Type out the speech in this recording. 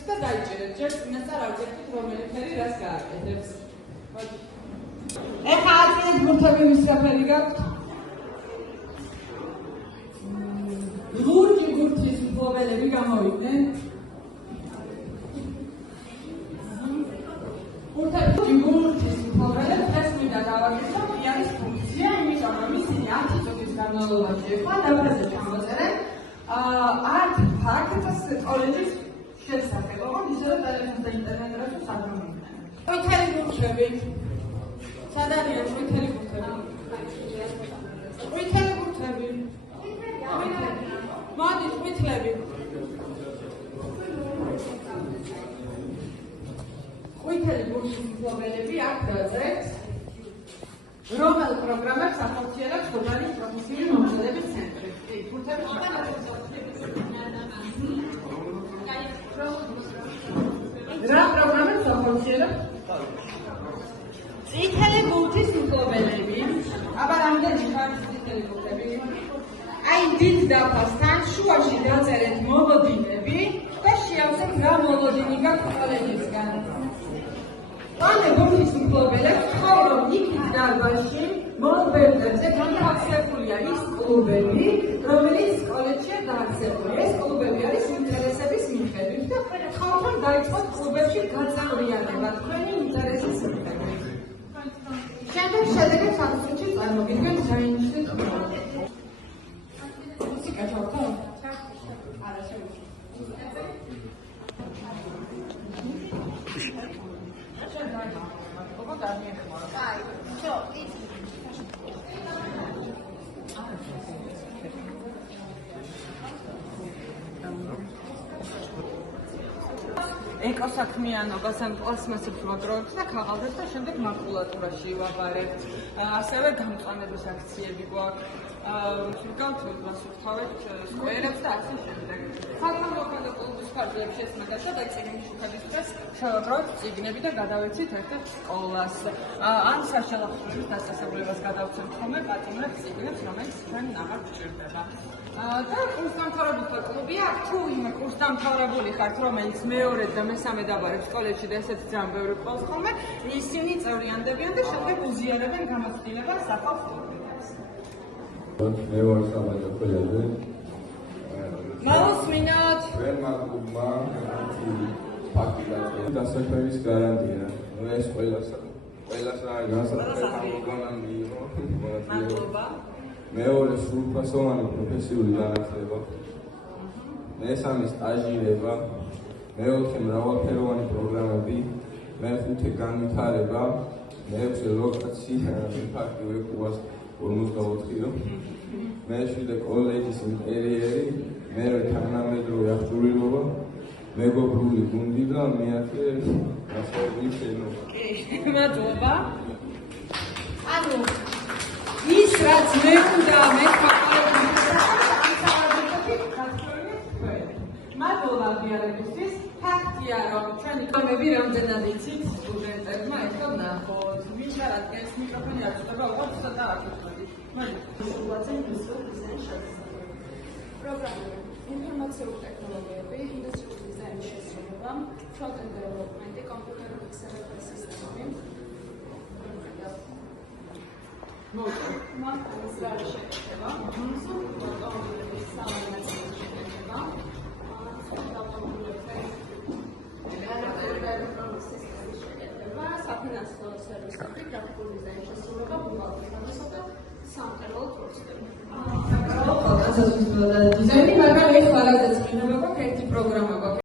აკეთებს და დაიჭერეთ. ჯერ წინასწარ ავწერთ რომელი ფერი რას გააკეთებს. ეხლა აწიეთ ბურთები ვის რაფერი გაქვთ? ლურჯი ბურთის მფლობელები გამოვიდნენ. ბურთის მფლობელებს დღეს მინდა გავაკეთო კი არის ფუნქცია, იმიტომ რომ ისინი 10 წუთის განმავლობაში ეხლა დაფაზე ჩამოწერენ 10 ფაქტს კოლეჯის შესახებ, ოღონდ ისე რომ ტელეფონს და ინტერნეტს აღამოიყვნენ. ყვითელი ბურთები. სად არიან ყვითელი ბურთები? ყვითელი ბურთები. მოდით ყვითლები. ყვითელი ბურთის მფლობელები აქ დაძრეთ. რომელ პროგრამებს ახორციელებს გოგანის პროფესიული მომზადების ცენტრი. ბურთები რა პროგრამებს ახორციელებს? წითელი ბურთის მფლობელები. აბა რამდენი ხართ წითელი ბურთები? აი დიდ დაფასთან შუაში დაწერეთ მოლოდინები და შეავსეთ რა მოლოდინი გაქვთ კოლეჯისგან. ამ ბურთის მფლობელებს ცხოვრობ იქით დარბაზში მოლბერტებზე განთავსებულია ის კლუბები, რომელიც კოლეჯშია დაარსებული. ეს კლუბები არის ინტერესების მიხედვით და ხალხთან დაიწყოთ კლუბებში გაწევრიანება თქვენი ინტერესის მიხედვით. შემდეგ შედეგებს აკუსტიკში წარმოგიდგენთ საინჟინრო პროგრამები. მუსიკა ჩავხო? არა, შევიდე. ეკოსაქმიანობას ან პლასმასებს ვაგროვებთ და ქაღალდებს და შემდეგ მაკულატურაში ვაბარებთ. ასევე გამწვანების აქციები გვაქვს. ვგავთ მასუხთავეთ სკვერებს და ასე შემდეგ. საქართველოს კლუბის ფარგლებში ესმოდათ და წიგნის შუქების დროს შევაგროვებთ წიგნები და გადავეცით ერთ-ერთ სკოლას. ან საშალახშობის დასასრულებას გადავცემთ ხოლმე პატიმრებს წიგნებს, რომელიც ჩვენ აღარ გჭირდება. და კურსდამთავრებულთა კლუბია, აქ თუ იმ კურსდამთავრებული ხართ, რომელიც მეორე და მესამე დაბარებს კოლეჯში და ესეთი ძალიან ბევრი ყავს ხოლმე, ისინი წევრიანდებიან და შემდეგ უზიარებენ გამოცდილებას ახალ კლუბებს. მე ვარ სამაჯო ქოლიაძე. მოვსმინოთ. ვერმა კლუბმა ფაქტიურად დასაქმების გარანტია. ეს ყველას არის განსაკუთრებით მოგონა მიიღო. მადლობა. მეორე სრულფასოვანი პროფესიული განათლება. მესამე სტაჟირება. მეოთხე მრავალფეროვანი პროგრამები. მეხუთე განვითარება. მეექვსე ლოკაცია ფაქტიურად ყუას 44-იო. მეშვიდე კოლეჯის ინტერიერი. მერვე თანამედროვე აღჭურვილობა. მეგობრული გუნდი და მეათე გასაუბრული შენობა. მადლობა. ანუ ის რაც მე უნდა მადლობა დიალექტისთვის. ფაქტია რომ ჩვენი კოლეგები რამდენად იცით სტუდენტებმა ეხლა ნახოთ. მინდა რადგან მიკროფონი არ ჩდება, უყურებთ და აკეთებთ. პროგრამები, ინფორმაციული ტექნოლოგიები, ინდუსტრიული დიზაინის შესრულება, front-end development-ი, კომპიუტერული ფიქსირებული სისტემები. მათთვის რა შეკეთება? სოფტვერის სამართლის შეკეთება. საფინანსო სერვისები, გრაფიკული დიზაინის შესრულება, ბუღალტერიის და სამწერლო კურსები. დიზაინი მაგრამ ეხლა რადგან წინებობა ერთი პროგრამა